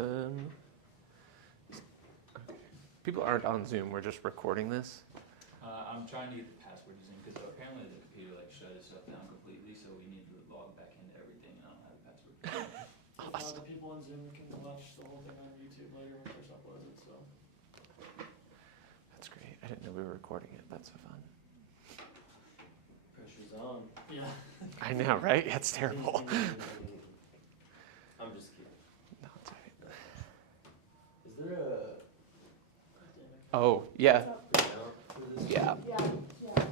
Um, People aren't on Zoom. We're just recording this. I'm trying to get the password to Zoom because apparently the computer shut itself down completely, so we need to log back into everything, and I don't have the password. Awesome. The people on Zoom can watch the whole thing on YouTube later when Chris uploads it. So That's great. I didn't know we were recording it. That's so fun. Pressure's on. yeah. I know, right? It's terrible. I'm just kidding. No, it's all right. Is there a Oh, yeah. printout for this? Yeah. Yeah.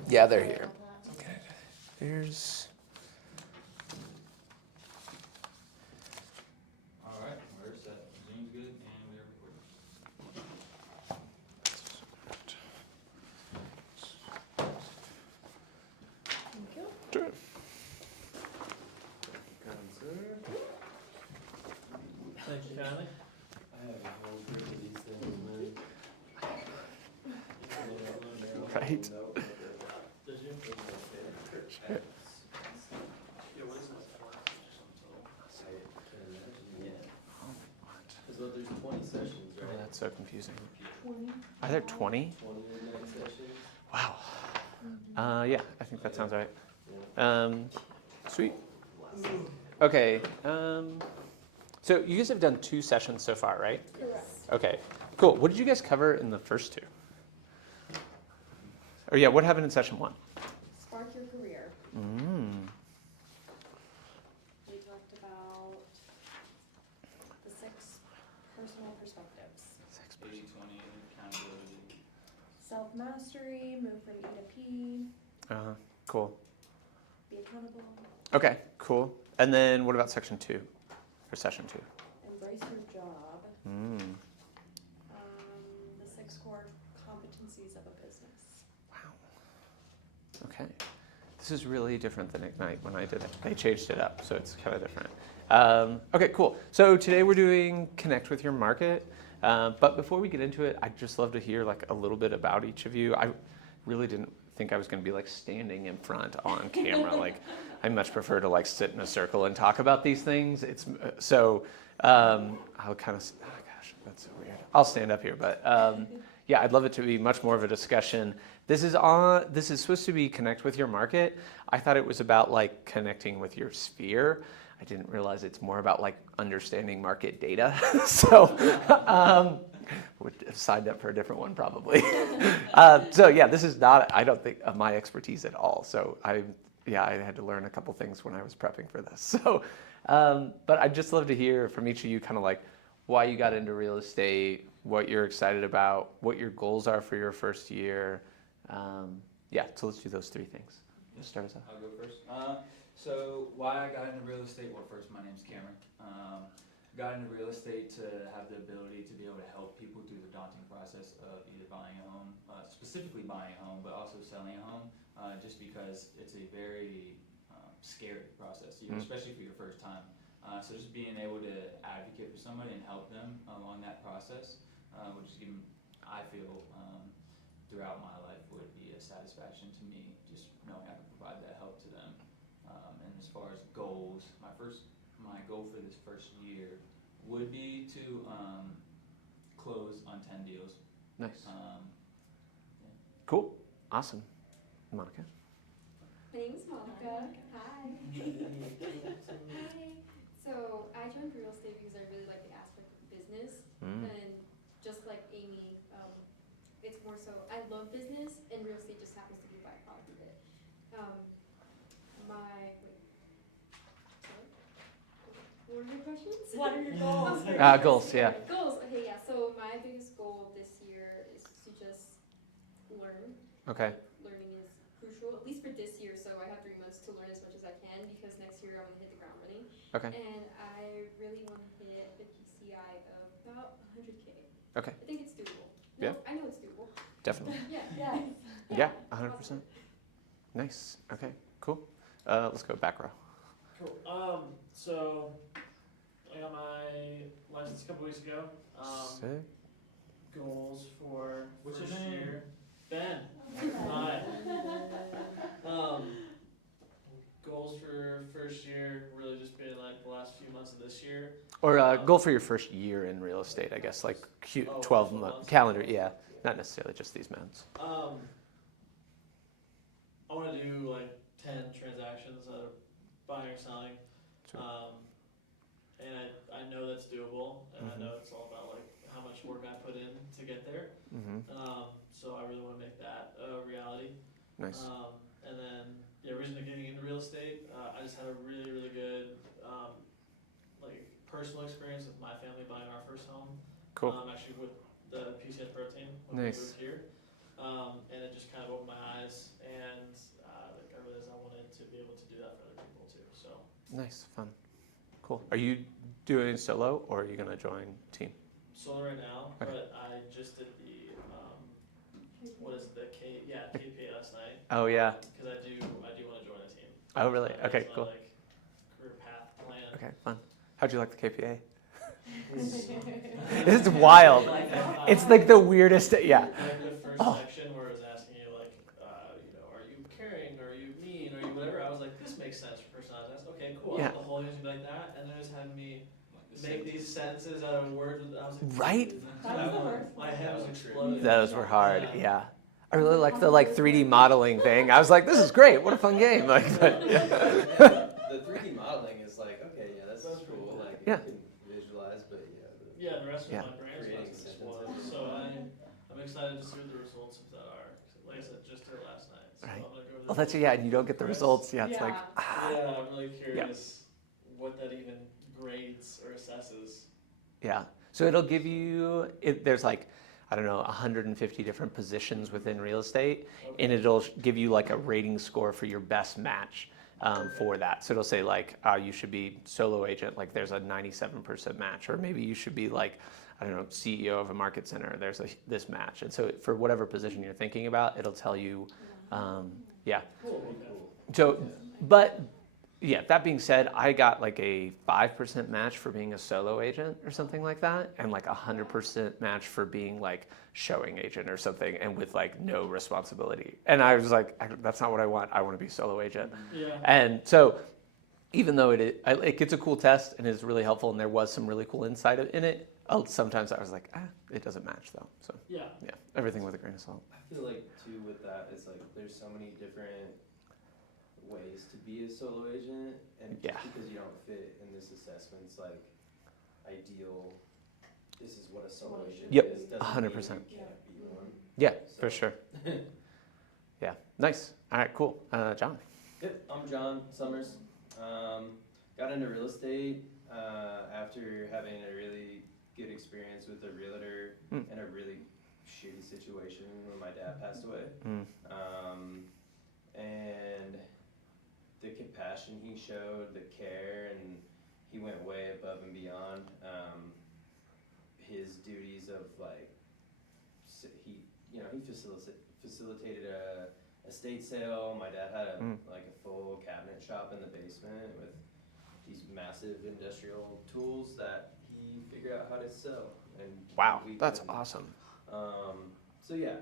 Yeah, they're here. Okay. There's. All right, we're set. Zoom's good, and we're recording. Thank you. Thank you, Connie. I have a whole group of these things, man. Right. Did you? Shit. Yeah. What is that for? Yeah. Oh, Because there's 20 sessions, oh, right? that's so confusing. 20. Are there 20? 20 midnight sessions. Wow. Yeah, I think that sounds right. Yeah. Sweet. Okay. So you guys have done 2 sessions so far, right? Correct. Okay. Cool. What did you guys cover in the first 2? Or yeah, what happened in session 1? Spark your career. Mm. We talked about the 6 personal perspectives. 80-20 accountability. Self-mastery, move from E to P, Cool. be accountable, Okay. Cool. And then what about section 2 or session 2? embrace your job, Mm. the 6 core competencies of a business. Wow. Okay. This is really different than Ignite when I did it. They changed it up, so it's kind of different. Okay, cool. So today we're doing Connect with Your Market. But before we get into it, I'd just love to hear like a little bit about each of you. I really didn't think I was going to be like standing in front on camera. Like I much prefer to like sit in a circle and talk about these things. It's so I'll kind of, oh gosh, that's so weird. I'll stand up here, but yeah, I'd love it to be much more of a discussion. This is supposed to be Connect with Your Market. I thought it was about like connecting with your sphere. I didn't realize it's more about like understanding market data. So would have signed up for a different one probably. So yeah, this is not, I don't think, of my expertise at all. So I had to learn a couple things when I was prepping for this. So, but I'd just love to hear from each of you kind of like why you got into real estate, what you're excited about, what your goals are for your first year. So let's do those 3 things. Start us off. I'll go first. So why I got into real estate? Well, first, my name's Cameron. Got into real estate to have the ability to be able to help people through the daunting process of either buying a home, specifically buying a home, but also selling a home, just because it's a very scary process, especially for your first time. So just being able to advocate for somebody and help them along that process, which is given, I feel, throughout my life would be a satisfaction to me, just knowing I can provide that help to them. And as far as goals, my goal for this first year would be to close on 10 deals. Nice. Yeah. Cool. Awesome. Monica? My name is Monica. Hi. Hi. So I joined real estate because I really like the aspect of business, and just like Amy, it's more so I love business, and real estate just happens to be a byproduct of it. What are your questions? What are your goals? Goals, yeah. Goals. Okay, yeah. So my biggest goal this year is to just learn. Okay. Learning is crucial, at least for this year. So I have 3 months to learn as much as I can because next year I'm gonna hit the ground running. Okay. And I really want to hit a PCI of about 100K. Okay. I think it's doable. Yeah. I know it's doable. Definitely. Yeah. Yeah, 100%. Nice. Okay, cool. Let's go back row. Cool. So I got my license a couple weeks ago. Sick. Goals for What's your first name? year. Ben. Okay. Hi. goals for first year really just being like the last few months of this year. Or goal for your first year in real estate, I guess, like Oh, 12 first month months. calendar, yeah. Not necessarily just these months. I want to do like 10 transactions that are buying or selling. Sure. And I know that's doable, and Mhm. I know it's all about like how much work I put in to get there. Mm-hmm. So I really want to make that a reality. Nice. And then the reason of getting into real estate, I just had a really, really good like personal experience with my family buying our first home. Cool. Actually with the PCS Pro team when we Nice. moved here. And it just kind of opened my eyes, and like I realized I wanted to be able to do that for other people too. So Nice, fun. Cool. Are you doing solo or are you going to join team? solo right now, Okay. but I just did the what is it, the KPA last night. Oh, yeah. Because I do want to join a team. Oh, really? That's Okay, my, cool. like, career path plan. Okay, fun. How'd you like the KPA? This is wild. It's like the weirdest, yeah. Like the first Oh. section where it was asking you like, are you caring, are you mean, are you whatever, I was like, this makes sense for personality test. Okay, cool. Yeah. The whole thing was like that, and then it just had me make these sentences out of words. I was like, Right? my head was exploding. Those were hard, yeah. I really like the 3D modeling thing. I was like, this is great. What a fun game. Like, but, yeah. The 3D modeling is like, okay, yeah, that's That's cool. pretty Like, Yeah. you can visualize, but Yeah, the rest of Yeah. my brain is about Creating to explode. sentences. So I'm excited to see what the results of that are. Like I said, just did it last night. So Right. I'm gonna go over Well, the that's, yeah, and you don't get the Chris? results. Yeah, it's like, Yeah, I'm really curious what that even grades or assesses. yeah. So it'll give you, there's like, I don't know, 150 different positions within real estate, and it'll give you like a rating score for your best match for that. So it'll say like, you should be solo agent, like there's a 97% match, or maybe you should be like, I don't know, CEO of a market center, there's this match. And so for whatever position you're thinking about, it'll tell you, yeah. Cool. pretty cool. So, but yeah, that being said, I got like a 5% match for being a solo agent or something like that, and like 100% match for being like showing agent or something, and with like no responsibility. And I was like, that's not what I want. I want to be solo agent. Yeah. And so, even though it gets a cool test and is really helpful, and there was some really cool insight in it, sometimes I was like, it doesn't match though. So Yeah. yeah, everything with a grain of salt. I feel like too with that is like there's so many different ways to be a solo agent, and Yeah. just because you don't fit in this assessment's like ideal, this is what a solo agent Yep, is, doesn't 100%. mean you can't be one. Yeah, So- for sure. Yeah, nice. All right, cool. John. Yep, I'm John Summers. Got into real estate after having a really good experience with a realtor Mm. in a really shitty situation when my dad passed away. Mm. And the compassion he showed, the care, and he went way above and beyond his duties of like he facilitated a estate sale. My dad had like a full cabinet shop in the basement with these massive industrial tools that he figured out how to sell. And Wow, we that's couldn't. awesome. So yeah,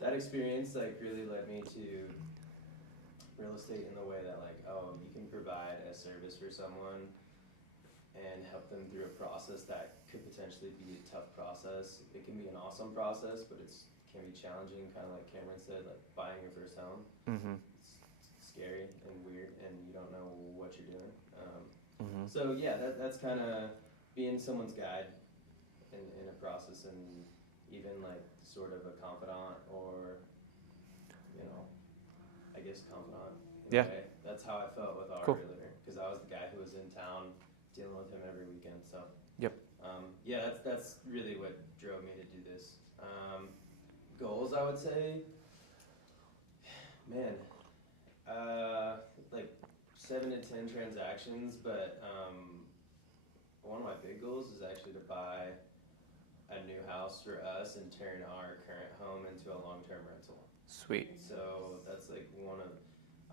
that experience like really led me to real estate in the way that like, oh, you can provide a service for someone and help them through a process that could potentially be a tough process. It can be an awesome process, but can be challenging, kind of like Cameron said, like buying your first home. Mm-hmm. It's scary and weird, and you don't know what you're doing. Mm-hmm. So yeah, that's kind of being someone's guide in a process, and even like sort of a confidant, or I guess confidant. In Yeah. a way. That's how I felt with our Cool. realtor, because I was the guy who was in town dealing with him every weekend. So Yep. yeah, that's really what drove me to do this. Goals, I would say, man, like 7 to 10 transactions, but one of my big goals is actually to buy a new house for us and turn our current home into a long-term rental. Sweet. So that's like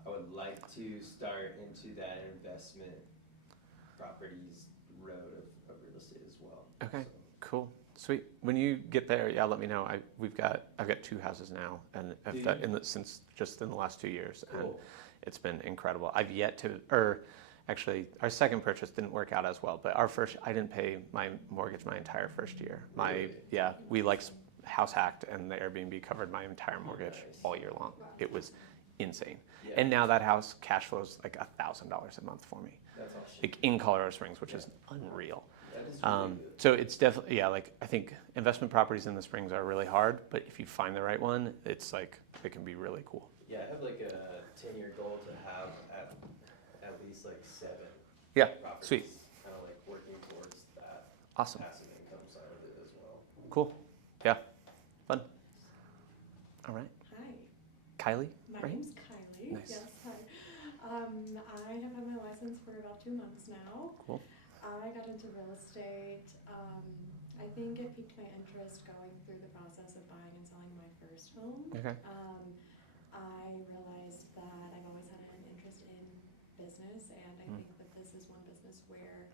I would like to start into that investment properties road of real estate as well. Okay. So, Cool. Sweet. When you get there, yeah, let me know. I've got 2 houses now, and Do since just in the last 2 years, cool. It's been incredible. I've yet to, or actually, our second purchase didn't work out as well, but our first, I didn't pay my mortgage my entire first year. Yeah, we like house hacked, and the Airbnb covered my entire mortgage Nice. all year long. It was insane. Yeah. And now that house cash flows like $1,000 a month for me, That's awesome. like in Colorado Springs, which is unreal. That is really good. So it's definitely, yeah, like I think investment properties in the Springs are really hard, but if you find the right one, it's like, it can be really cool. Yeah, I have like a 10-year goal to have at least like 7 Yeah, properties. sweet. Kind of like working towards that Awesome. passive income side of it as well. Cool. Yeah. Fun. All right. Hi, Kylie, my right? name's Kylie. Nice. Yes, hi. I have had my license for about 2 months now. Cool. I got into real estate. I think it piqued my interest going through the process of buying and selling my first home. Okay. I realized that I've always had an interest in business, and I think that this is one business where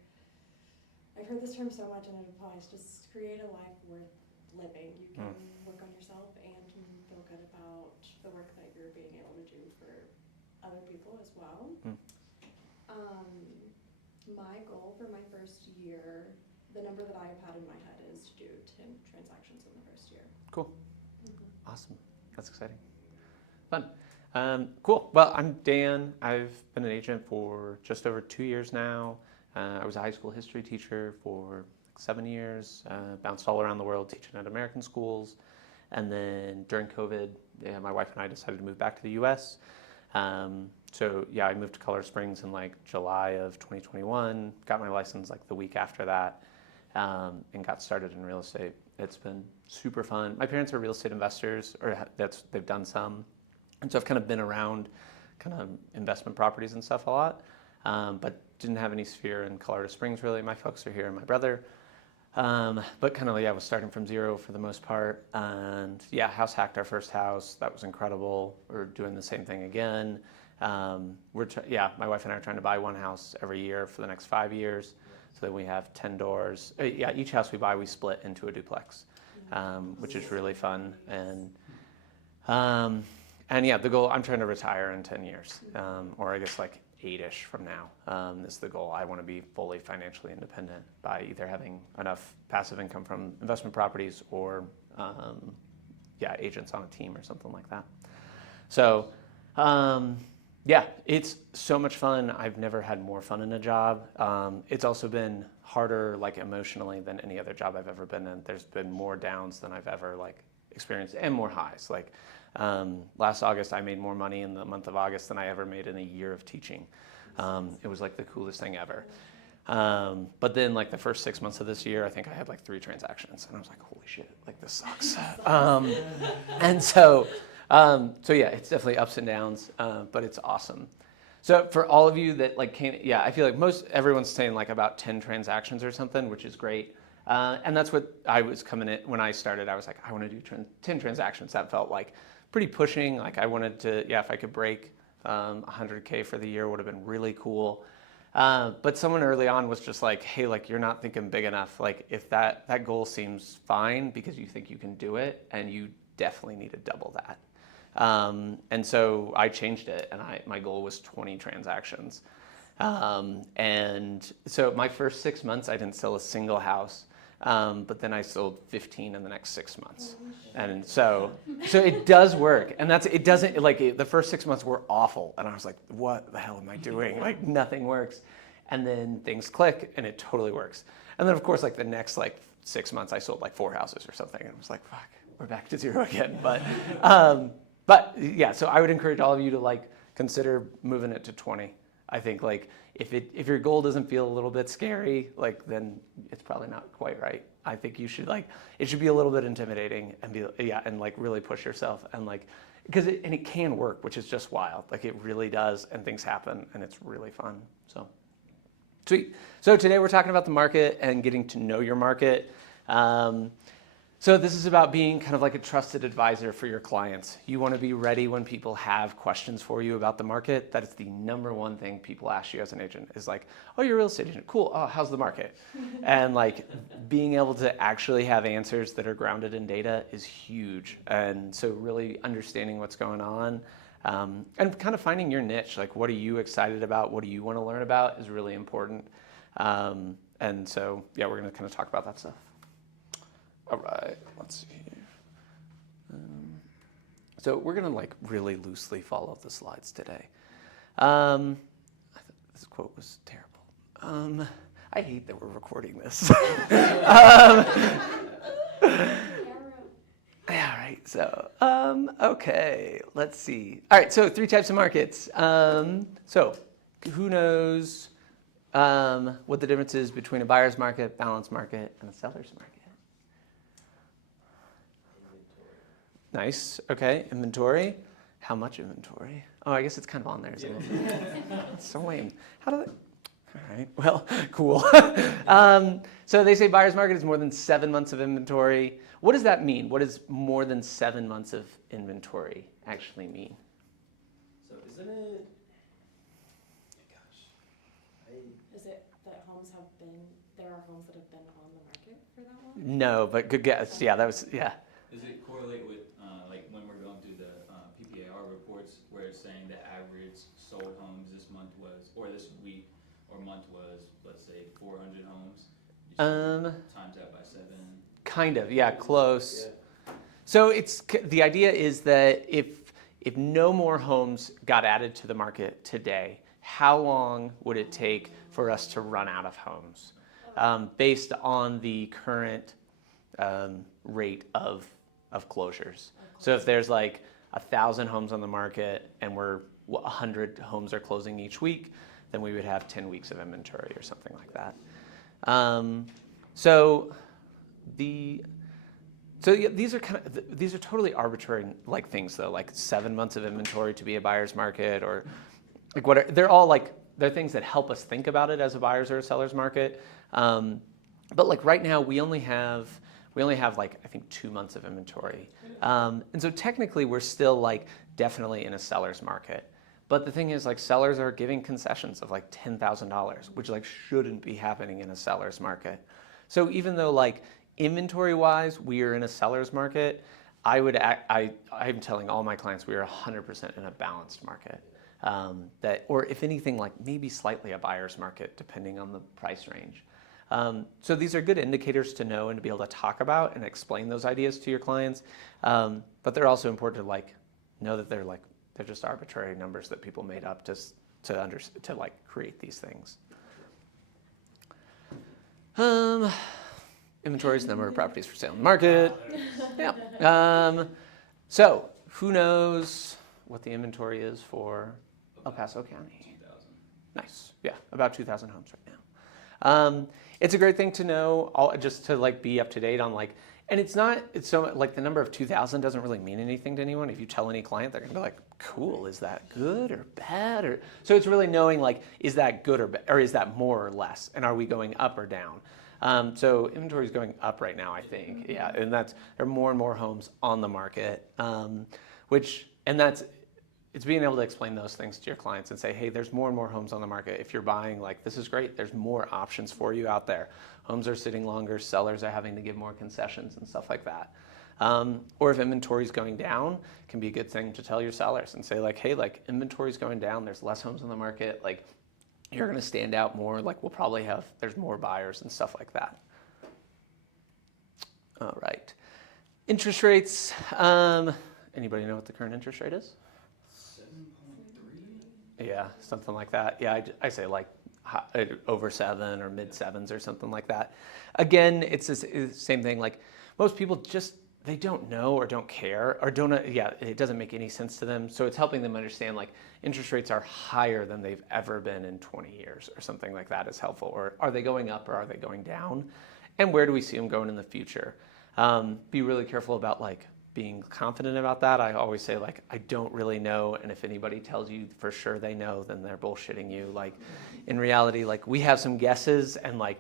I've heard this term so much and it applies. Just create a life worth living. You can work on yourself and can feel good about the work that you're being able to do for other people as well. My goal for my first year, the number that I've had in my head is to do 10 transactions in the first year. Cool. Mhm. Awesome. That's exciting. Fun. Cool. Well, I'm Dan. I've been an agent for just over 2 years now. I was a high school history teacher for 7 years, bounced all around the world teaching at American schools. And then during COVID, my wife and I decided to move back to the US. So yeah, I moved to Colorado Springs in like July of 2021, got my license like the week after that, and got started in real estate. It's been super fun. My parents are real estate investors, or they've done some. And so I've kind of been around kind of investment properties and stuff a lot, but didn't have any sphere in Colorado Springs really. My folks are here and my brother. But kind of, yeah, was starting from zero for the most part. And yeah, house hacked our first house. That was incredible. We're doing the same thing again. My wife and I are trying to buy one house every year for the next 5 years. So that we have 10 doors. Each house we buy, we split into a duplex, which is really fun. And yeah, the goal, I'm trying to retire in 10 years, or I guess like 8-ish from now, is the goal. I want to be fully financially independent by either having enough passive income from investment properties or, agents on a team or something like that. So, yeah, it's so much fun. I've never had more fun in a job. It's also been harder, like emotionally, than any other job I've ever been in. There's been more downs than I've ever like experienced, and more highs. Like last August, I made more money in the month of August than I ever made in a year of teaching. It was like the coolest thing ever. But then like the first 6 months of this year, I think I had like 3 transactions, and I was like, holy shit, like this sucks. And so yeah, it's definitely ups and downs, but it's awesome. So for all of you that like I feel like everyone's saying like about 10 transactions or something, which is great. And that's what I was coming in when I started. I was like, I want to do 10 transactions. That felt like pretty pushing. Like I wanted to, if I could break 100K for the year, would have been really cool. But someone early on was just like, hey, like you're not thinking big enough. Like if that goal seems fine because you think you can do it, and you definitely need to double that. And so I changed it, and my goal was 20 transactions. And so my first 6 months, I didn't sell a single house. But then I sold 15 in the next 6 months. And so it does work. And it doesn't, like the first 6 months were awful. And I was like, what the hell am I doing? Like nothing works. And then things click and it totally works. And then of course, like the next 6 months, I sold like 4 houses or something. And I was like, fuck, we're back to zero again. But yeah, so I would encourage all of you to like consider moving it to 20. I think like if your goal doesn't feel a little bit scary, like then it's probably not quite right. I think you should it should be a little bit intimidating and like really push yourself and like because it can work, which is just wild. Like it really does, and things happen, and it's really fun. So sweet. So today we're talking about the market and getting to know your market. So this is about being kind of like a trusted advisor for your clients. You want to be ready when people have questions for you about the market. That is the number one thing people ask you as an agent is like, oh, you're a real estate agent. Cool. Oh, how's the market? And like being able to actually have answers that are grounded in data is huge. And so really understanding what's going on And kind of finding your niche, like what are you excited about, what do you want to learn about is really important. And so, yeah, we're going to kind of talk about that stuff. All right, let's see here. So we're going to like really loosely follow the slides today. This quote was terrible. I hate that we're recording this. Yeah, right. So, okay, let's see. All right, so 3 types of markets. So, who knows what the difference is between a buyer's market, balanced market, and a seller's market? Nice. Okay, inventory. How much inventory? Oh, I guess it's kind of on there, isn't it? It's so lame. How do they? All right. Well, cool. So they say buyer's market is more than 7 months of inventory. What does that mean? What does more than 7 months of inventory actually mean? So isn't it? Gosh, Is it that there are homes that have been on the market for that long? No, but good guess. Yeah, that was, yeah. Does it correlate with, like, when we're going through the PPAR reports, where it's saying the average sold homes this month was, or this week or month was, let's say, 400 homes? Times that by 7. Kind of, yeah, close. Yeah. So the idea is that if no more homes got added to the market today, how long would it take for us to run out of homes based on the current rate of closures? So if there's like 1,000 homes on the market and 100 homes are closing each week, then we would have 10 weeks of inventory or something like that. So yeah, these are totally arbitrary like things though, like 7 months of inventory to be a buyer's market, or like they're things that help us think about it as a buyer's or a seller's market. But like right now we only have like I think 2 months of inventory, and so technically we're still like definitely in a seller's market. But the thing is, like, sellers are giving concessions of like $10,000, which like shouldn't be happening in a seller's market. So even though like inventory-wise we are in a seller's market, I'm telling all my clients we are 100% in a balanced market. Or if anything, like maybe slightly a buyer's market, depending on the price range. So these are good indicators to know and to be able to talk about and explain those ideas to your clients. But they're also important to like know that they're just arbitrary numbers that people made up to like create these things. Inventory is the number of properties for sale in the market. Yeah. So who knows what the inventory is for El Paso County? 2,000. Nice. Yeah, about 2,000 homes right now. It's a great thing to know, just to like be up to date on like, and it's so like the number of 2,000 doesn't really mean anything to anyone. If you tell any client, they're gonna be like, cool, is that good or bad? So it's really knowing like, is that good or is that more or less? And are we going up or down? So inventory is going up right now, I think. Yeah, and there are more and more homes on the market, it's being able to explain those things to your clients and say, hey, there's more and more homes on the market. If you're buying, like, this is great. There's more options for you out there. Homes are sitting longer. Sellers are having to give more concessions and stuff like that. Or if inventory is going down, it can be a good thing to tell your sellers and say, like, hey, like, inventory is going down. There's less homes on the market. Like, you're going to stand out more. Like, there's more buyers and stuff like that. All right. Interest rates. Anybody know what the current interest rate is? 7.3? Yeah, something like that. Yeah, I say like over 7 or mid 7s or something like that. Again, it's the same thing. Like most people they don't know or don't care or it doesn't make any sense to them. So it's helping them understand like interest rates are higher than they've ever been in 20 years or something like that is helpful. Or are they going up or are they going down? And where do we see them going in the future? Be really careful about like being confident about that. I always say like, I don't really know. And if anybody tells you for sure they know, then they're bullshitting you. Like in reality, like we have some guesses and like,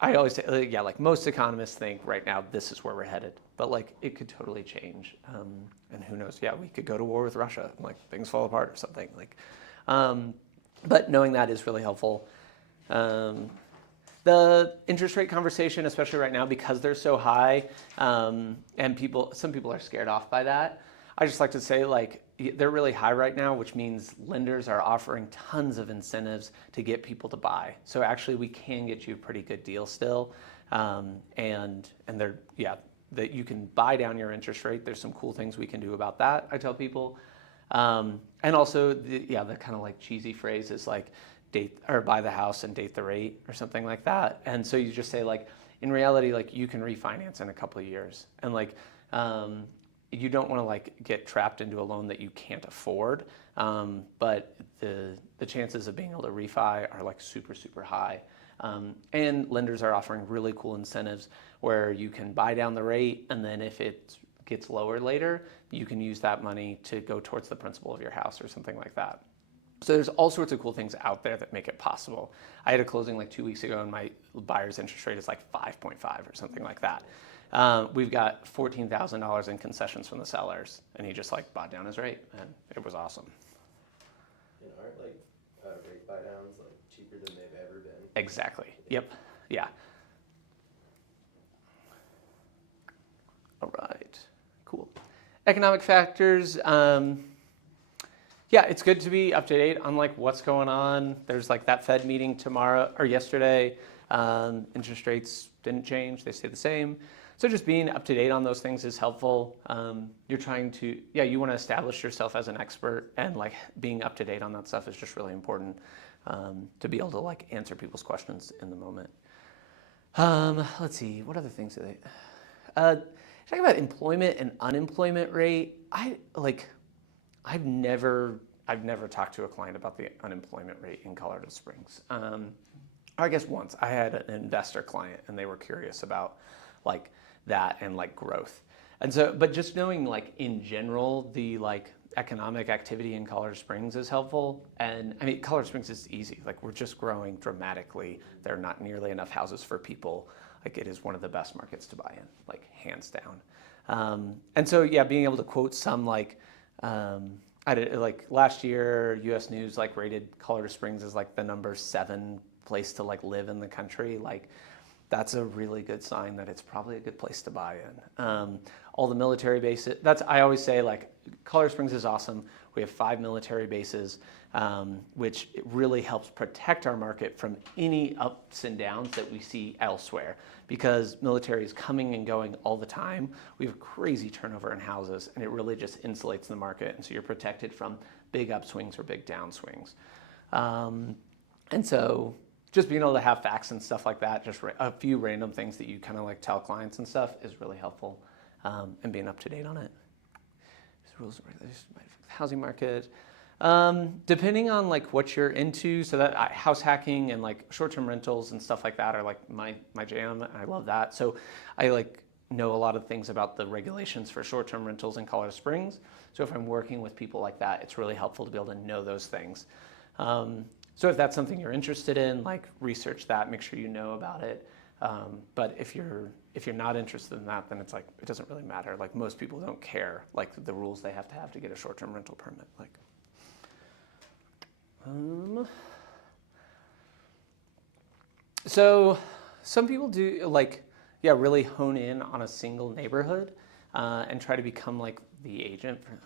I always say, like most economists think right now, this is where we're headed, but like it could totally change. And who knows? Yeah, we could go to war with Russia and like things fall apart or something like, but knowing that is really helpful. The interest rate conversation, especially right now, because they're so high, and some people are scared off by that. I just like to say like they're really high right now, which means lenders are offering tons of incentives to get people to buy. So actually we can get you a pretty good deal still. And they're, that you can buy down your interest rate. There's some cool things we can do about that, I tell people. And also, the kind of like cheesy phrase is like date or buy the house and date the rate or something like that. And so you just say like, in reality, like you can refinance in a couple of years. And like, you don't want to like get trapped into a loan that you can't afford. But the chances of being able to refi are like super, super high. And lenders are offering really cool incentives where you can buy down the rate, and then if it gets lower later, you can use that money to go towards the principal of your house or something like that. So there's all sorts of cool things out there that make it possible. I had a closing like 2 weeks ago and my buyer's interest rate is like 5.5 or something like that. We've got $14,000 in concessions from the sellers, and he just like bought down his rate, and it was awesome. And aren't like rate buy downs like cheaper than they've ever been? Exactly. Yep. Yeah. All right. Cool. Economic factors. Yeah, it's good to be up to date on like what's going on. There's like that Fed meeting tomorrow or yesterday. Interest rates didn't change; they stay the same. So just being up to date on those things is helpful. You're trying to, you want to establish yourself as an expert, and like being up to date on that stuff is just really important to be able to like answer people's questions in the moment. Let's see, what other things do they? Talking about employment and unemployment rate. I've never talked to a client about the unemployment rate in Colorado Springs. I guess once I had an investor client and they were curious about like that and like growth. And so, but just knowing like in general, the like economic activity in Colorado Springs is helpful. And I mean, Colorado Springs is easy. Like we're just growing dramatically. There are not nearly enough houses for people. Like it is one of the best markets to buy in, like hands down. And so, being able to quote some like, like last year, U.S. News like rated Colorado Springs as like the number 7 place to like live in the country. Like that's a really good sign that it's probably a good place to buy in. All the military bases. I always say like Colorado Springs is awesome. We have 5 military bases, which it really helps protect our market from any ups and downs that we see elsewhere, because military is coming and going all the time. We have crazy turnover in houses, and it really just insulates the market, and so you're protected from big upswings or big downswings. And so just being able to have facts and stuff like that, just a few random things that you kind of like tell clients and stuff is really helpful, and being up to date on it. Rules and regulations, housing market. Depending on like what you're into, so that house hacking and like short-term rentals and stuff like that are like my jam. I love that. So I like know a lot of things about the regulations for short-term rentals in Colorado Springs. So if I'm working with people like that, it's really helpful to be able to know those things. So if that's something you're interested in, like research that, make sure you know about it. But if you're not interested in that, then it's like it doesn't really matter. Like most people don't care like the rules they have to get a short-term rental permit. Like, so some people do like really hone in on a single neighborhood and try to become like the agent for.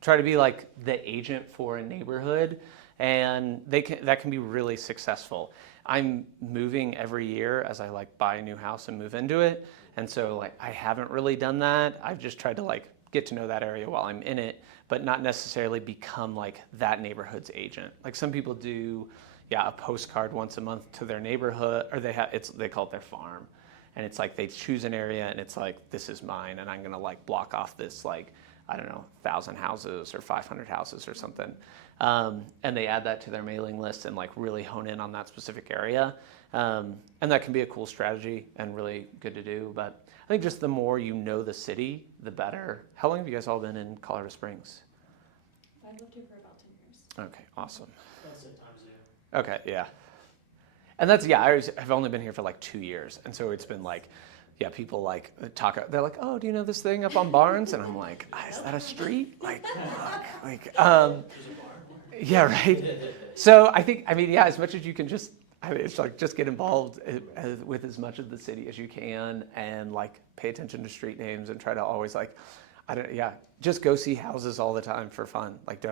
Try to be like the agent for a neighborhood. And that can be really successful. I'm moving every year as I like buy a new house and move into it. And so like I haven't really done that. I've just tried to like get to know that area while I'm in it, but not necessarily become like that neighborhood's agent. Like some people do, a postcard once a month to their neighborhood, or they call it their farm. And it's like they choose an area and it's like, this is mine, and I'm gonna like block off this like, I don't know, 1,000 houses or 500 houses or something. And they add that to their mailing list and like really hone in on that specific area. And that can be a cool strategy and really good to do. But I think just the more you know the city, the better. How long have you guys all been in Colorado Springs? I've lived here for about 10 years. Okay, awesome. That's it times you. Okay, yeah. And that's, I've only been here for like 2 years. And so it's been like, people like talk, they're like, oh, do you know this thing up on Barnes? And I'm like, is that a street? Like, fuck. Yeah, right. So I think, as much as you can just I mean, it's like just get involved with as much of the city as you can, and like pay attention to street names, and try to always like, just go see houses all the time for fun. Like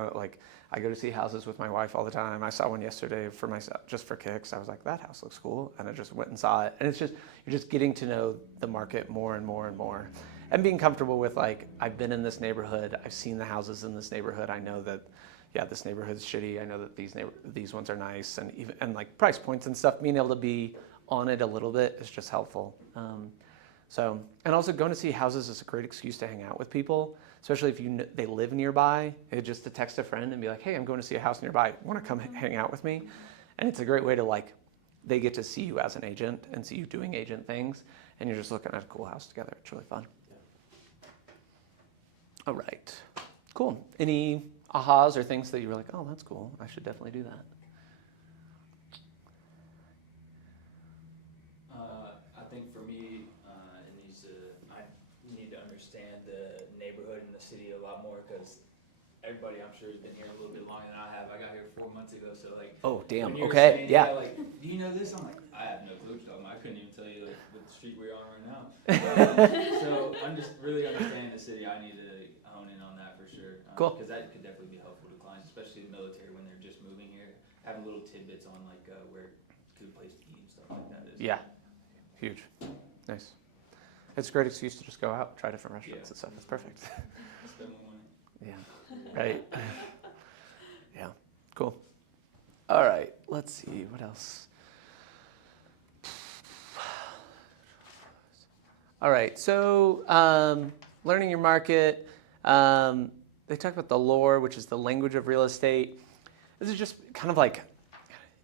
I go to see houses with my wife all the time. I saw one yesterday for myself, just for kicks. I was like, that house looks cool, and I just went and saw it. And it's just, you're just getting to know the market more and more and more, and being comfortable with like, I've been in this neighborhood, I've seen the houses in this neighborhood, I know that, yeah, this neighborhood's shitty, I know that these ones are nice, and like price points and stuff, being able to be on it a little bit is just helpful. And also going to see houses is a great excuse to hang out with people, especially if they live nearby. Just to text a friend and be like, hey, I'm going to see a house nearby, want to come hang out with me? And it's a great way to like, they get to see you as an agent and see you doing agent things, and you're just looking at a cool house together. It's really fun. All right, cool. Any ahas or things that you were like, oh, that's cool, I should definitely do that? I think for me, I need to understand the neighborhood and the city a lot more, because everybody I'm sure has been here a little bit longer than I have. I got here 4 months ago, so like. Oh, damn, when you were okay, saying, yeah. Like, do you know this? I'm like, I have no clue what you're talking about. I couldn't even tell you like what street we're on right now. So I'm just really understanding the city. I need to hone in on that for sure. Cool. Because that could definitely be helpful to clients, especially the military when they're just moving here. Having little tidbits on like where good place to eat and stuff like that is. Yeah, huge, nice. It's a great excuse to just go out, try different restaurants and stuff. It's perfect. Spend more money. Yeah, right. Yeah, cool. All right, let's see, what else? All right, so learning your market. They talk about the lore, which is the language of real estate. This is just kind of like,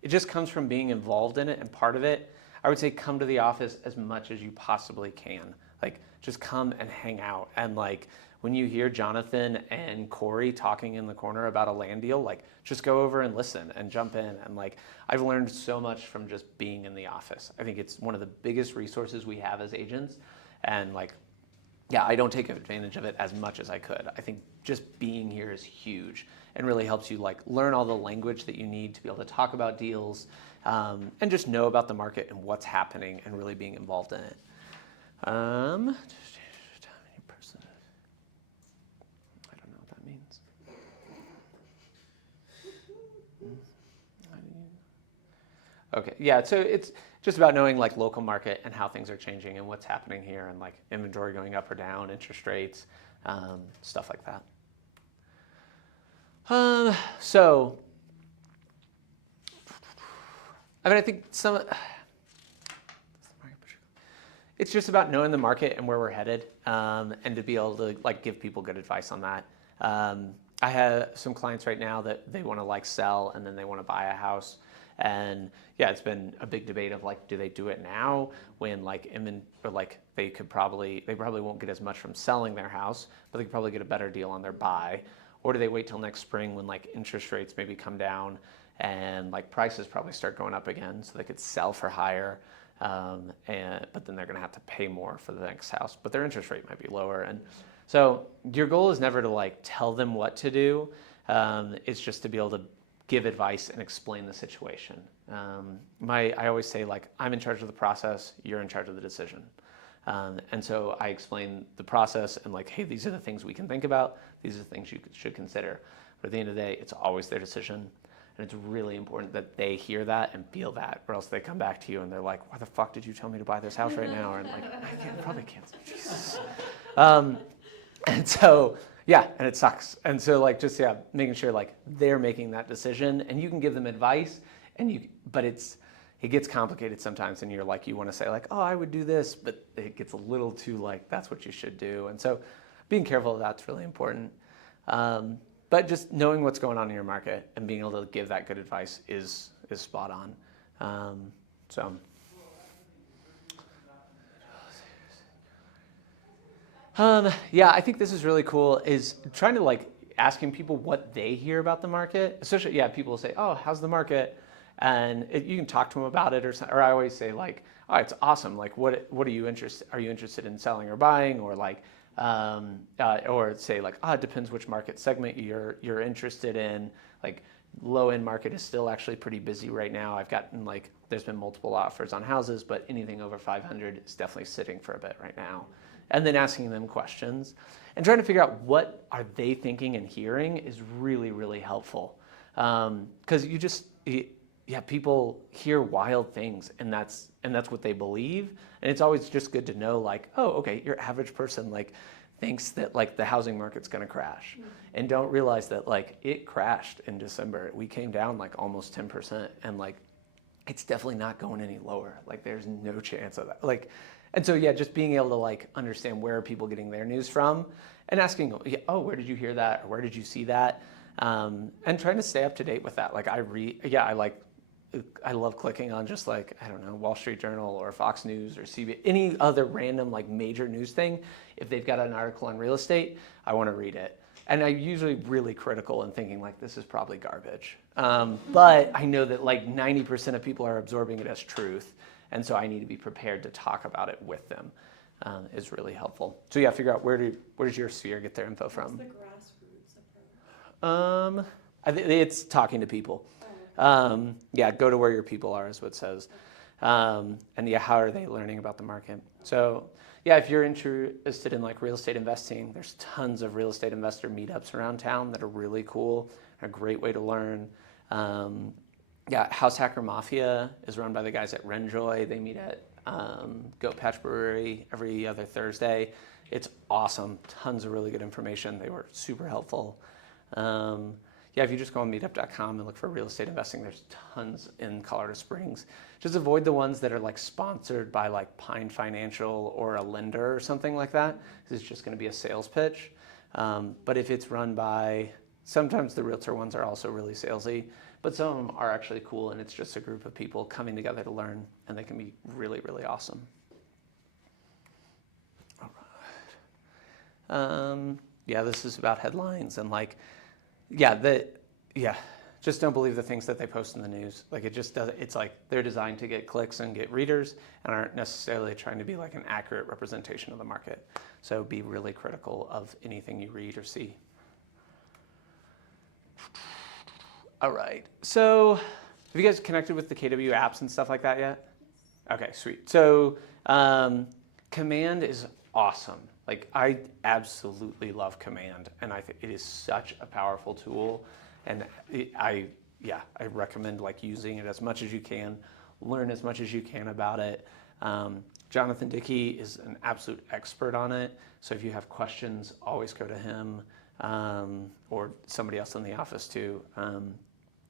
it just comes from being involved in it and part of it. I would say come to the office as much as you possibly can. Like, just come and hang out. And like, when you hear Jonathan and Corey talking in the corner about a land deal, like, just go over and listen and jump in. And like, I've learned so much from just being in the office. I think it's one of the biggest resources we have as agents. And like, yeah, I don't take advantage of it as much as I could. I think just being here is huge and really helps you like learn all the language that you need to be able to talk about deals, and just know about the market and what's happening and really being involved in it. I don't know what that means. Okay, yeah, so it's just about knowing like local market and how things are changing and what's happening here, and like inventory going up or down, interest rates, stuff like that. So, I mean, I think it's just about knowing the market and where we're headed, and to be able to like give people good advice on that. I have some clients right now that they want to like sell and then they want to buy a house. And yeah, it's been a big debate of like, do they do it now when like they probably won't get as much from selling their house, but they could probably get a better deal on their buy, or do they wait till next spring when like interest rates maybe come down and like prices probably start going up again, so they could sell for higher, but then they're going to have to pay more for the next house, but their interest rate might be lower. And so your goal is never to like tell them what to do. It's just to be able to give advice and explain the situation. I always say like, I'm in charge of the process, you're in charge of the decision. And so I explain the process and like, hey, these are the things we can think about. These are the things you should consider. But at the end of the day, it's always their decision. And it's really important that they hear that and feel that, or else they come back to you and they're like, why the fuck did you tell me to buy this house right now? Or like, probably can't. Jesus. And so, yeah, and it sucks. And so like, just, yeah, making sure like they're making that decision, and you can give them advice, but it gets complicated sometimes, and you're like, you want to say like, oh, I would do this, but it gets a little too like, that's what you should do. And so being careful of that's really important. But just knowing what's going on in your market and being able to give that good advice is spot on. Yeah, I think this is really cool, is trying to like asking people what they hear about the market. Especially, yeah, people will say, oh, how's the market? And you can talk to them about it, or I always say like, oh, it's awesome. Like, what are you interested? Are you interested in selling or buying? Or like, or say like, oh, it depends which market segment you're interested in. Like, low-end market is still actually pretty busy right now. I've gotten like, there's been multiple offers on houses, but anything over 500 is definitely sitting for a bit right now. And then asking them questions and trying to figure out what are they thinking and hearing is really, really helpful. Because people hear wild things, and that's what they believe. And it's always just good to know, like, oh, okay, your average person like thinks that like the housing market's going to crash, and don't realize that like it crashed in December. We came down like almost 10%, and like it's definitely not going any lower. Like there's no chance of that. Like, and so yeah, just being able to like understand where are people getting their news from, and asking, oh, where did you hear that, or where did you see that, and trying to stay up to date with that. Like I love clicking on just like, I don't know, Wall Street Journal or Fox News or CBS, any other random like major news thing. If they've got an article on real estate, I want to read it. And I'm usually really critical and thinking like, this is probably garbage. But I know that like 90% of people are absorbing it as truth. And so I need to be prepared to talk about it with them is really helpful. So yeah, figure out where does your sphere get their info from? What's the grassroots approach? I think it's talking to people. Yeah, go to where your people are is what it says. And yeah, how are they learning about the market? So yeah, if you're interested in like real estate investing, there's tons of real estate investor meetups around town that are really cool, a great way to learn. Yeah, House Hacker Mafia is run by the guys at Renjoy. They meet at Goat Patch Brewery every other Thursday. It's awesome, tons of really good information. They were super helpful. Yeah, if you just go on meetup.com and look for real estate investing, there's tons in Colorado Springs. Just avoid the ones that are like sponsored by like Pine Financial or a lender or something like that. This is just going to be a sales pitch. But if it's run by, sometimes the realtor ones are also really salesy, but some of them are actually cool, and it's just a group of people coming together to learn, and they can be really, really awesome. All right. Yeah, this is about headlines and like, just don't believe the things that they post in the news. Like it just doesn't, it's like they're designed to get clicks and get readers and aren't necessarily trying to be like an accurate representation of the market. So be really critical of anything you read or see. All right, so have you guys connected with the KW apps and stuff like that yet? Okay, sweet. So Command is awesome. Like I absolutely love Command, and I think it is such a powerful tool, and I recommend like using it as much as you can, learn as much as you can about it. Jonathan Dickey is an absolute expert on it, so if you have questions, always go to him or somebody else in the office too.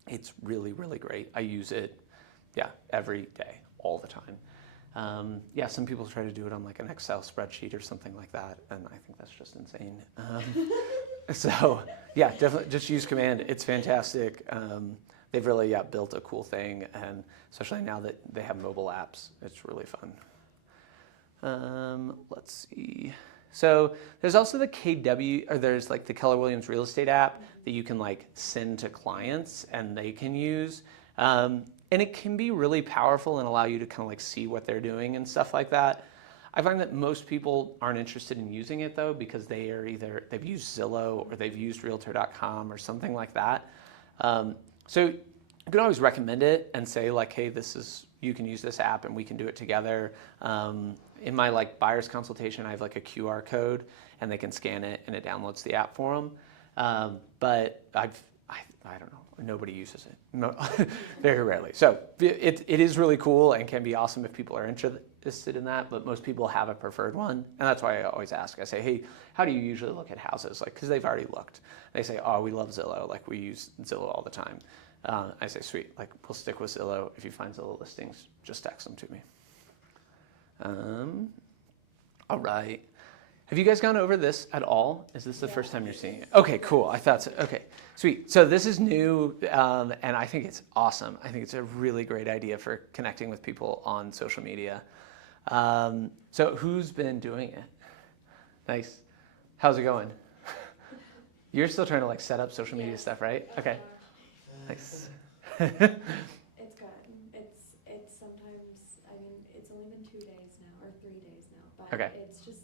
It's really, really great. I use it, every day, all the time. Some people try to do it on like an Excel spreadsheet or something like that, and I think that's just insane. So yeah, definitely just use Command. It's fantastic. They've really built a cool thing, and especially now that they have mobile apps, it's really fun. Let's see. So there's also the there's like the Keller Williams Real Estate app that you can like send to clients and they can use. And it can be really powerful and allow you to kind of like see what they're doing and stuff like that. I find that most people aren't interested in using it though, because they've used Zillow or they've used Realtor.com or something like that. So you can always recommend it and say like, hey, you can use this app and we can do it together. In my like buyer's consultation, I have like a QR code and they can scan it and it downloads the app for them. But I don't know, nobody uses it, no, very rarely. So it is really cool and can be awesome if people are interested in that, but most people have a preferred one. And that's why I always ask, I say, hey, how do you usually look at houses? Like, cause they've already looked. They say, oh, we love Zillow. Like we use Zillow all the time. I say, sweet, like we'll stick with Zillow. If you find Zillow listings, just text them to me. All right. Have you guys gone over this at all? Is this the first time you're seeing it? Okay, cool. I thought so. Okay, sweet. So this is new, and I think it's awesome. I think it's a really great idea for connecting with people on social media. So who's been doing it? Nice. How's it going? You're still trying to like set up social media stuff, right? Okay. Nice. It's good. It's sometimes, I mean, it's only been 2 days now, or 3 days now, but Okay. it's just,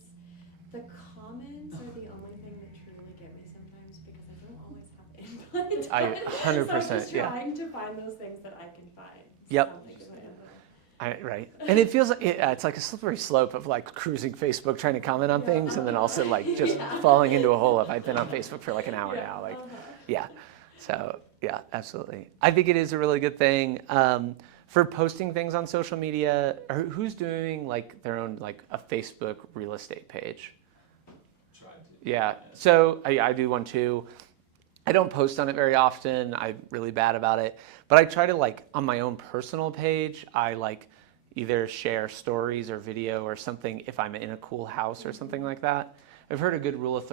the comments are the only thing that truly get me sometimes because I don't always have I So I'm 100%, just yeah. trying to find those things that I can find. Yep. Something to my input. Right. And it feels like it's like a slippery slope of like cruising Facebook trying to comment on Yeah. things and then also like just Yeah. falling into a hole of I've been on Facebook for like an hour Yeah, now. Like, uh-huh. yeah. So, yeah, absolutely. I think it is a really good thing. For posting things on social media, or who's doing like their own, like a Facebook real estate page? Try to. Yeah. So I do one too. I don't post on it very often. I'm really bad about it. But I try to like on my own personal page, I like either share stories or video or something if I'm in a cool house or something like that. I've heard a good rule of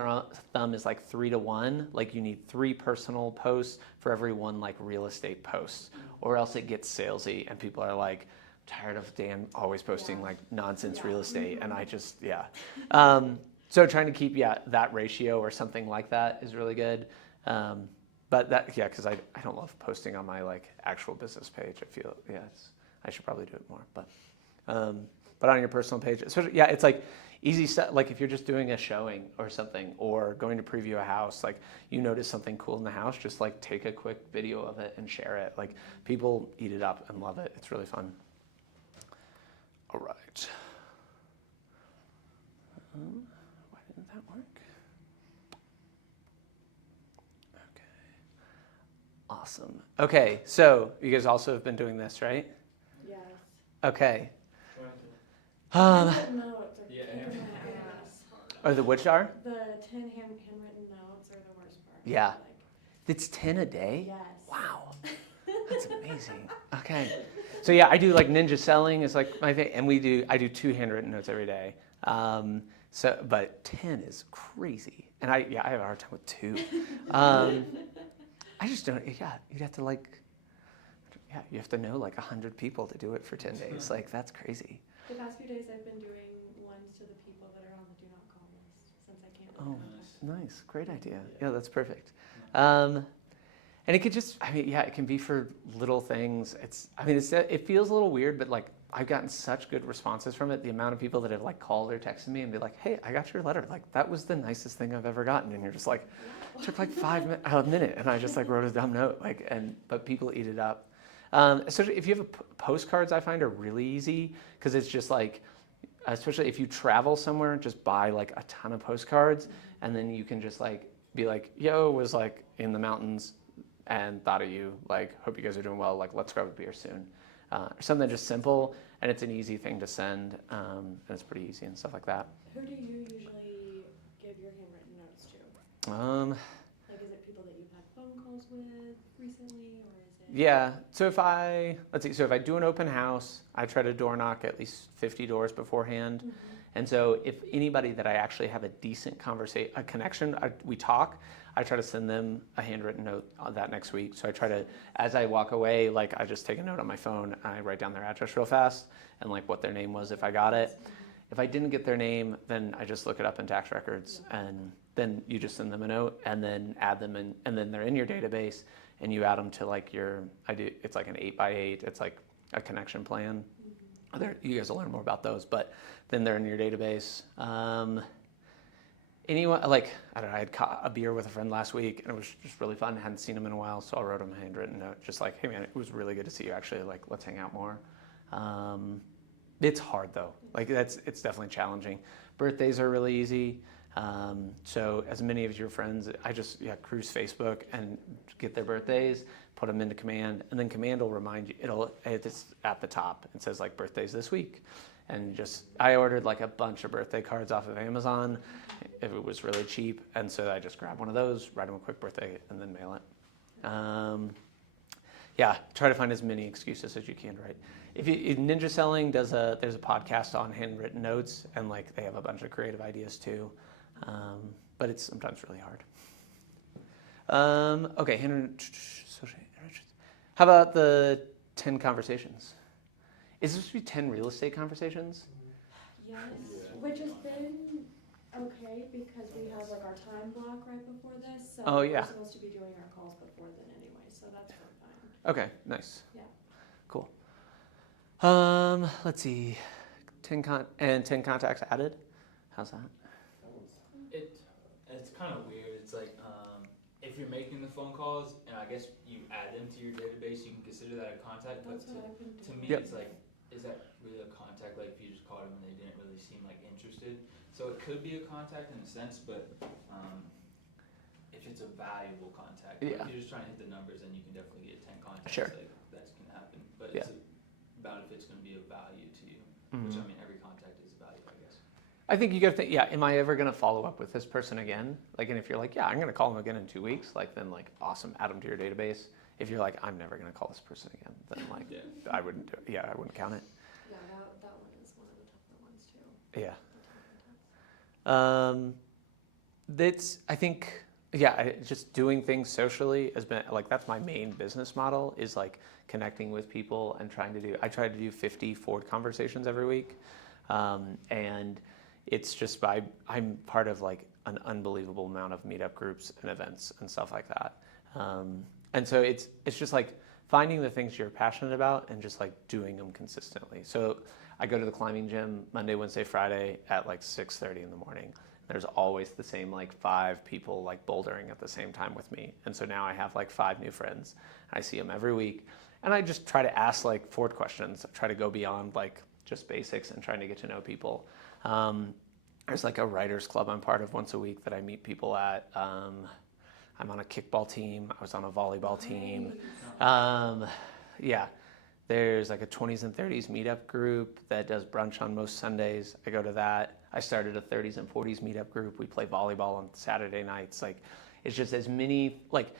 thumb is like 3 to 1. Like you need 3 personal posts for every 1 like real estate post, or else it gets salesy and people are like, tired of Dan always posting like nonsense real estate, and I just so trying to keep that ratio or something like that is really good. But that because I don't love posting on my like actual business page. I feel I should probably do it more, but on your personal page, especially it's like easy stuff. Like if you're just doing a showing or something, or going to preview a house, like you notice something cool in the house, just like take a quick video of it and share it. Like people eat it up and love it. It's really fun. All right. Why didn't that work? Okay. Awesome. Okay, so you guys also have been doing this, right? Yes. Okay. Handwritten notes are Yeah, kicking my ass. Or the which are? The 10 handwritten notes are the worst part. Yeah. Like, It's 10 a day? yes. Wow. That's amazing. Okay. So yeah, I do like ninja selling is like my thing, and I do 2 handwritten notes every day. But 10 is crazy, and I have a hard time with 2. I just don't. Yeah, you'd have to you have to know like 100 people to do it for 10 days. Like that's crazy. The past few days I've been doing ones to the people that are on the do not call list since I can't do Oh, that. nice, great idea. Yeah, that's perfect. And it could just, it can be for little things. It feels a little weird, but like I've gotten such good responses from it. The amount of people that have like called or texted me and be like, "Hey, I got your letter. Like that was the nicest thing I've ever gotten." And you're just like, it took like a minute, and I just like wrote a dumb note. But people eat it up. Especially if you have postcards, I find are really easy because it's just like, especially if you travel somewhere, just buy like a ton of postcards, and then you can just like be like, "Yo, was like in the mountains and thought of you, like hope you guys are doing well, like let's grab a beer soon," or something just simple, and it's an easy thing to send, and it's pretty easy and stuff like that. Who do you usually give your handwritten notes to? Like, is it people that you've had phone calls with recently, or is it? Yeah, so if I do an open house, I try to door knock at least 50 doors beforehand. Mhm. And so if anybody that I actually have a decent a connection, we talk, I try to send them a handwritten note on that next week. So I try to, as I walk away, like I just take a note on my phone, and I write down their address real fast and like what their name was if I got it. If I didn't get their name, then I just look it up in tax records, and then you just send them a note and then add them in, and then they're in your database, and you add them to like it's like an 8x8, it's like a connection plan. You guys will learn more about those, but then they're in your database. Anyone, like, I don't know, I had a beer with a friend last week, and it was just really fun. I hadn't seen him in a while, so I wrote him a handwritten note, just like, "Hey man, it was really good to see you, actually, like, let's hang out more." It's hard though, like it's definitely challenging. Birthdays are really easy. So as many of your friends, I just cruise Facebook and get their birthdays, put them into Command, and then Command will remind you. It's at the top. It says like birthdays this week, and I ordered like a bunch of birthday cards off of Amazon. If it was really cheap, and so I just grab one of those, write them a quick birthday, and then mail it. Try to find as many excuses as you can, right? If Ninja Selling there's a podcast on handwritten notes, and like they have a bunch of creative ideas too, but it's sometimes really hard. Okay, how about the 10 conversations? Is this supposed to be 10 real estate conversations? Yes, which has been okay because we have like our time block right before this. So Oh, yeah. we're supposed to be doing our calls before then anyway, so that's fine. Okay, nice. Yeah. Cool. Let's see, 10 contacts added. How's that? It's kind of weird. It's like if if you're making the phone calls, and I guess you add them to your database, you can consider that a contact, but That's what I've been to doing. me, Yep. it's like, is that really a contact, like if you just called them and they didn't really seem like interested? So it could be a contact in a sense, but, if it's a valuable contact, but Yeah. if you're just trying to hit the numbers, then you can definitely get 10 contacts, Sure. like, that's gonna happen. But Yeah. it's about if it's gonna be of value to you, Mhm. which I mean, every contact is valuable, I guess. I think you got to think, yeah, am I ever going to follow up with this person again? Like, and if you're like, yeah, I'm going to call them again in 2 weeks, like, then like, awesome, add them to your database. If you're like, I'm never going to call this person again, then like, Yeah. I wouldn't do it. Yeah, I wouldn't count it. Yeah, that one is one of the tougher ones too. Yeah. The tough contacts. That's, I think, yeah, just doing things socially has been like, that's my main business model is like connecting with people and I try to do 50 Ford conversations every week. And it's just I'm part of like an unbelievable amount of meetup groups and events and stuff like that. And so it's just like finding the things you're passionate about and just like doing them consistently. So I go to the climbing gym Monday, Wednesday, Friday at like 6:30 in the morning. There's always the same like 5 people like bouldering at the same time with me. And so now I have like 5 new friends. I see them every week. And I just try to ask like Ford questions. I try to go beyond like just basics and trying to get to know people. There's like a writers club I'm part of once a week that I meet people at. I'm on a kickball team. I was on a volleyball team. Yeah, there's like a 20s and 30s meetup group that does brunch on most Sundays. I go to that. I started a 30s and 40s meetup group. We play volleyball on Saturday nights. Like, it's just as many, like,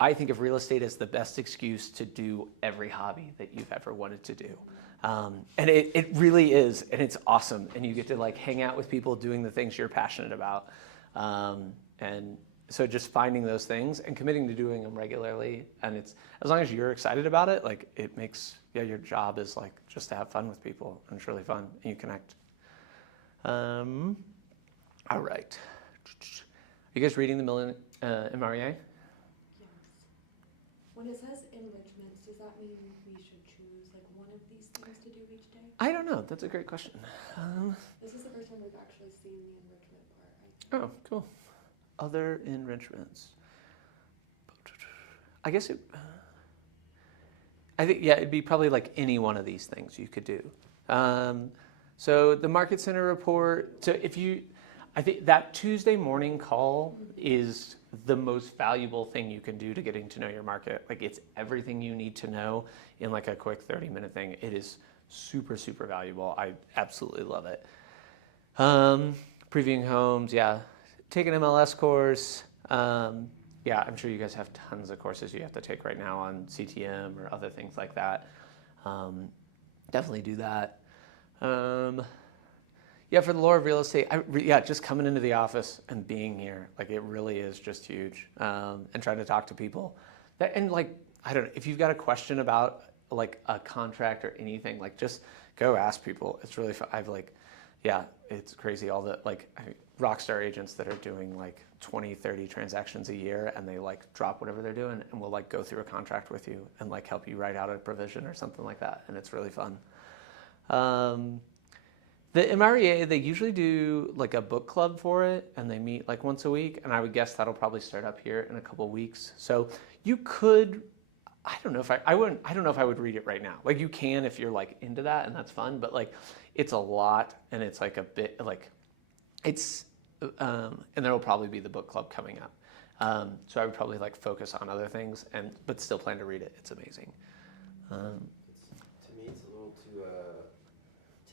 I think of real estate as the best excuse to do every hobby that you've ever wanted to do. And it really is, and it's awesome. And you get to like hang out with people doing the things you're passionate about. And so just finding those things and committing to doing them regularly. And it's, as long as you're excited about it, like it makes, yeah, your job is like just to have fun with people, and it's really fun and you connect. All right. Are you guys reading the Millen MREA? Yes. When it says enrichments, does that mean we should choose like one of these things to do each day? I don't know. That's a great question. This is the first time we've actually seen the enrichment part. Oh, cool. Other enrichments. I guess I think, yeah, it'd be probably like any one of these things you could do. So the Market Center report, so I think that Tuesday morning call is the most valuable thing you can do to getting to know your market. Like, it's everything you need to know in like a quick 30-minute thing. It is super, super valuable. I absolutely love it. Previewing homes, yeah. Take an MLS course. Yeah, I'm sure you guys have tons of courses you have to take right now on CTM or other things like that. Definitely do that. Yeah, for the lore of real estate, just coming into the office and being here, like it really is just huge. And trying to talk to people. And like, I don't know, if you've got a question about like a contract or anything, like just go ask people. It's really fun. It's crazy. All the like rockstar agents that are doing like 20, 30 transactions a year, and they like drop whatever they're doing and will like go through a contract with you and like help you write out a provision or something like that. And it's really fun. The MREA, they usually do like a book club for it, and they meet like once a week, and I would guess that'll probably start up here in a couple weeks. So you could, I don't know if I don't know if I would read it right now. Like, you can if you're like into that, and that's fun, but like it's a lot, and it's like a bit like it's and there will probably be the book club coming up. So I would probably like focus on other things but still plan to read it. It's amazing. To me, it's a little too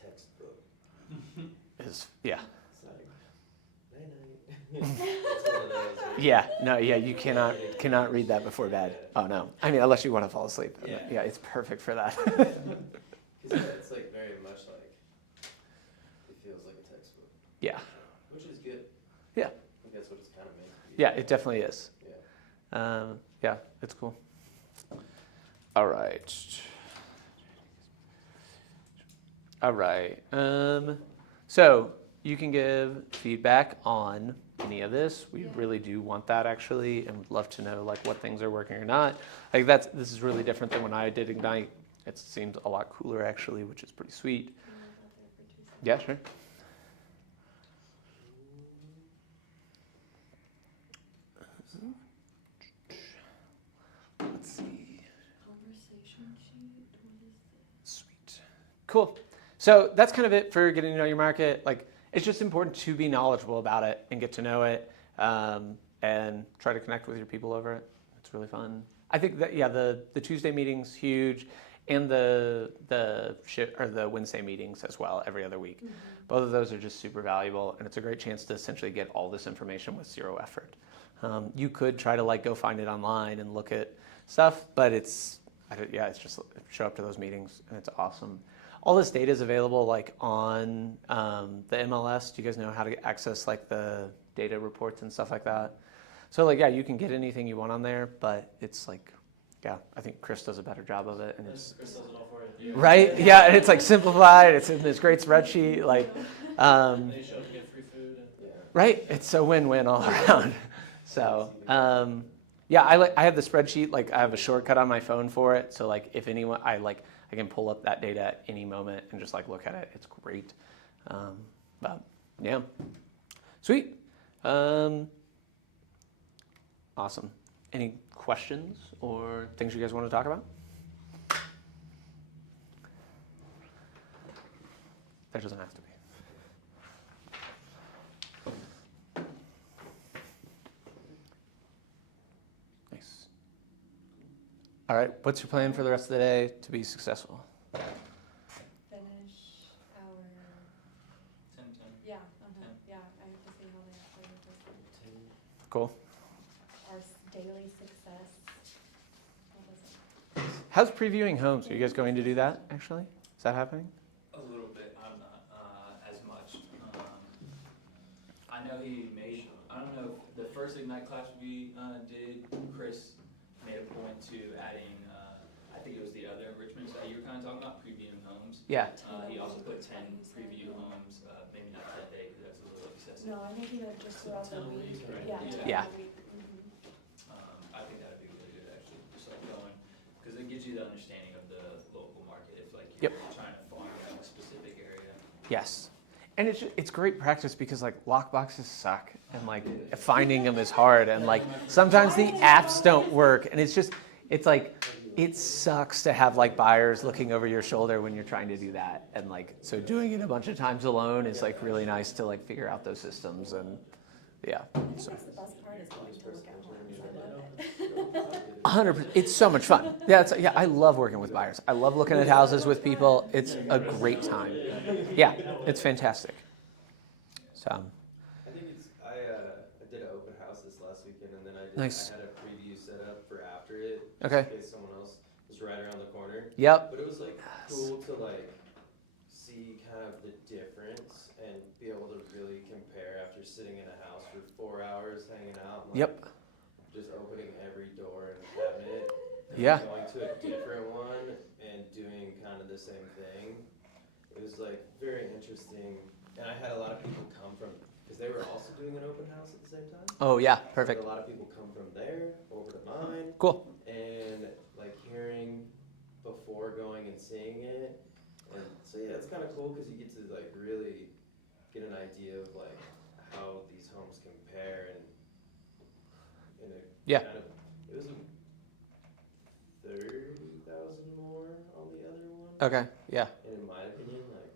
textbook. Yeah. It's like, night night. It's one of those where- Yeah, no, yeah, you cannot read that before bed. Oh no, I mean, unless you want to fall asleep. Yeah. It's perfect for that. Because it's like very much like, it feels like a textbook, Yeah, which is good. Yeah. I think that's what it's kind of meant to be. yeah, it definitely is. Yeah. Yeah, it's cool. All right. So you can give feedback on any of this. We Yeah. really do want that, actually, and would love to know like what things are working or not. Like this is really different than when I did Ignite. It seemed a lot cooler, actually, which is pretty sweet. Yeah, sure. Cool. So that's kind of it for getting to know your market. Like, it's just important to be knowledgeable about it and get to know it, and try to connect with your people over it. It's really fun. I think that, yeah, the Tuesday meeting's huge, and the Wednesday meetings as well every other week. Mhm. Both of those are just super valuable, and it's a great chance to essentially get all this information with zero effort. You could try to like go find it online and look at stuff, but it's just show up to those meetings, and it's awesome. All this data is available like on the MLS. Do you guys know how to access like the data reports and stuff like that? So like, yeah, you can get anything you want on there, but it's like, yeah, I think Chris does a better job of it, and it's Chris does it all for you. right. Yeah, and it's like simplified. It's in this great spreadsheet. Like, And they show up to get free food. And Yeah. right? It's a win-win all around. So, yeah, I have the spreadsheet. Like, I have a shortcut on my phone for it. So, like, if anyone, I can pull up that data at any moment and just like look at it. It's great. But yeah, sweet. Awesome. Any questions or things you guys want to talk about? There doesn't have to be. Nice. All right, what's your plan for the rest of the day to be successful? Finish our, 10, 10. yeah, Yeah. yeah, I have to see how they play with this. Cool. Our daily success. What was it? How's previewing homes? Are you guys going to do that, actually? Is that happening? A little bit, I'm not as much. I know he made, I don't know, the first Ignite class we did, Chris made a point to adding, I think it was the other enrichments that you were kind of talking about, previewing homes. Yeah. He also put 10 preview homes, maybe not that day, because that's a little excessive. No, I'm making it just throughout the 10 a week. week, right? Yeah, Yeah. 10 a week. Mhm. I think that'd be really good, actually, just like going, because it gives you the understanding of the local market, if like you're trying to farm out a specific area. Yes. And it's great practice because like lockboxes suck and like finding them is hard, and like sometimes the apps don't work, and it's like it sucks to have like buyers looking over your shoulder when you're trying to do that, and like so doing it a bunch of times alone is like really nice to like figure out those systems, and yeah. I think So that's the best part is going to look at homes. I love it. 100%, it's so much fun. Yeah, I love working with buyers. I love looking at houses with people. It's a great time. Yeah, it's fantastic. So I think I did an open house this last weekend, and then Nice. I had a preview set up for after it, just Okay. in case someone else was right around the corner. Yep. But it was like cool to like see kind of the difference and be able to really compare after sitting in a house for 4 hours hanging out. And, like, Yep. Just opening every door and cabinet. And Yeah. Going to a different one and doing kind of the same thing. It was like very interesting, and I had a lot of people come from, because they were also doing an open house at the same time. Oh yeah, So perfect. a lot of people come from there over to mine, Cool. and like hearing before going and seeing it, and so yeah, it's kind of cool because you get to like really get an idea of like how these homes compare, and Yeah. kind of, it was 30,000 more on the other one. Okay. Yeah. And in my opinion, like,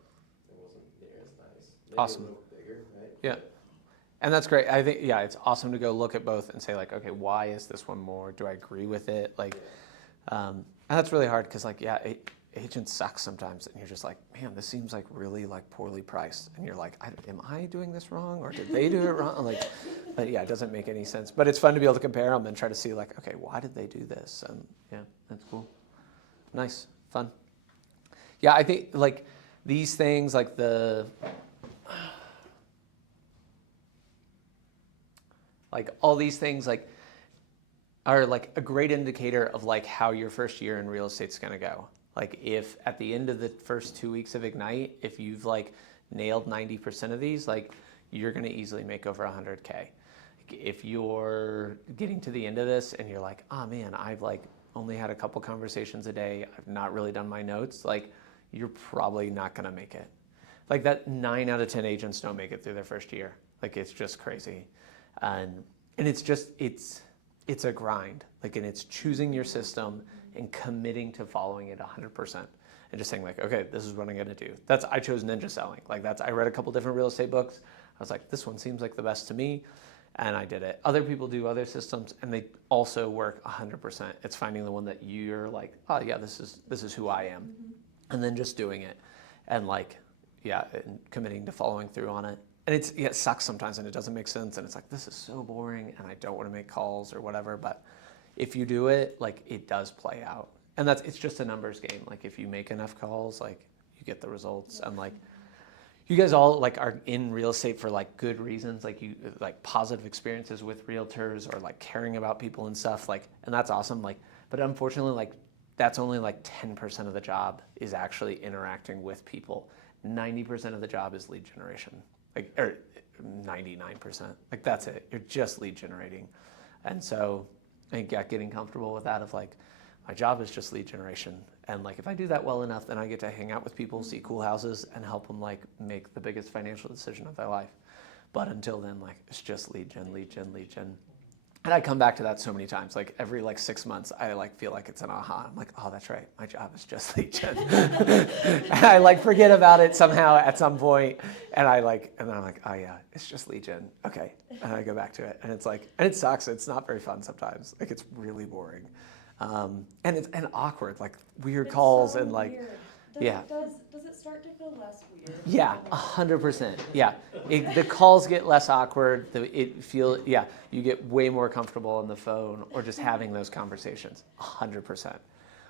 it wasn't near as nice. Maybe Awesome. a little bigger, right? Yeah. And that's great. I think, yeah, it's awesome to go look at both and say like, okay, why is this one more? Do I agree with it? Like, and that's really hard because like, yeah, agents suck sometimes, and you're just like, man, this seems like really like poorly priced, and you're like, am I doing this wrong, or did they do it wrong? Like, but yeah, it doesn't make any sense. But it's fun to be able to compare them and try to see like, okay, why did they do this? And yeah, that's cool. Nice, fun. Yeah, I think like these things, like like all these things like are like a great indicator of like how your first year in real estate's going to go. Like if at the end of the first 2 weeks of Ignite, if you've like nailed 90% of these, like you're going to easily make over 100K. If you're getting to the end of this and you're like, oh man, I've like only had a couple conversations a day, I've not really done my notes, like you're probably not going to make it. Like that 9 out of 10 agents don't make it through their first year. Like it's just crazy. And it's just, it's a grind. Like, and it's choosing your system and committing to following it 100%. and just saying like, okay, this is what I'm gonna do. I chose ninja selling. Like I read a couple different real estate books. I was like, this one seems like the best to me, and I did it. Other people do other systems, and they also work 100%. It's finding the one that you're like, oh yeah, this is who I am, and then just doing it, and like, yeah, and committing to following through on it. And it sucks sometimes, and it doesn't make sense, and it's like, this is so boring, and I don't want to make calls or whatever. But if you do it, like, it does play out, and it's just a numbers game. Like, if you make enough calls, like, you get the results, and like, you guys all like are in real estate for like good reasons, like you like positive experiences with realtors or like caring about people and stuff, like, and that's awesome. Like, but unfortunately, like, that's only like 10% of the job is actually interacting with people. 90% of the job is lead generation, like, or 99%. Like, that's it. You're just lead generating. And so I think getting comfortable with that of like, my job is just lead generation. And like, if I do that well enough, then I get to hang out with people, see cool houses, and help them like make the biggest financial decision of their life. But until then, like, it's just lead gen, lead gen, lead gen. And I come back to that so many times. Like every like 6 months, I like feel like it's an aha. I'm like, oh, that's right. My job is just lead gen. And I like forget about it somehow at some point, and then I'm like, oh yeah, it's just lead gen. Okay, and I go back to it, and it's like, and it sucks. It's not very fun sometimes. Like, it's really boring, and it's awkward. Like weird It's calls so and like. weird. Yeah. Does it start to feel less weird? Yeah, 100%. Yeah, the calls get less awkward. You get way more comfortable on the phone or just having those conversations. 100%.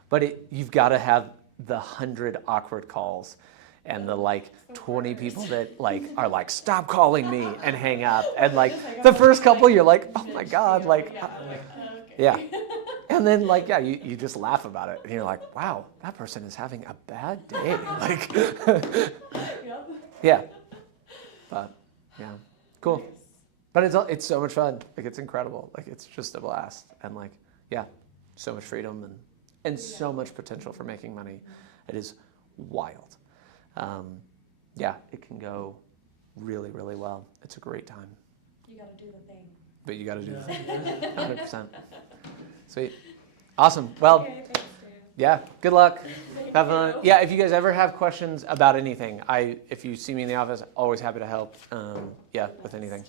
But you've got to have the 100 awkward calls and the like 20 people that like are like, stop calling me, and hang up. And like the first couple, you're like, oh my god, like, yeah. And then like, yeah, you just laugh about it, and you're like, wow, that person is having a bad day. Like, Yep. yeah. But yeah, cool. Nice. But it's so much fun. Like, it's incredible. Like, it's just a blast. And like, yeah, so much freedom and so much potential for making money. It is wild. Yeah, it can go really, really well. It's a great time. You gotta do the thing. But you got to do the thing. 100%. Sweet. Awesome. Well, Okay, thanks, Dan. yeah, good luck. Have fun. Yeah, if you guys ever have questions about anything, if you see me in the office, always happy to help. Yeah, with anything.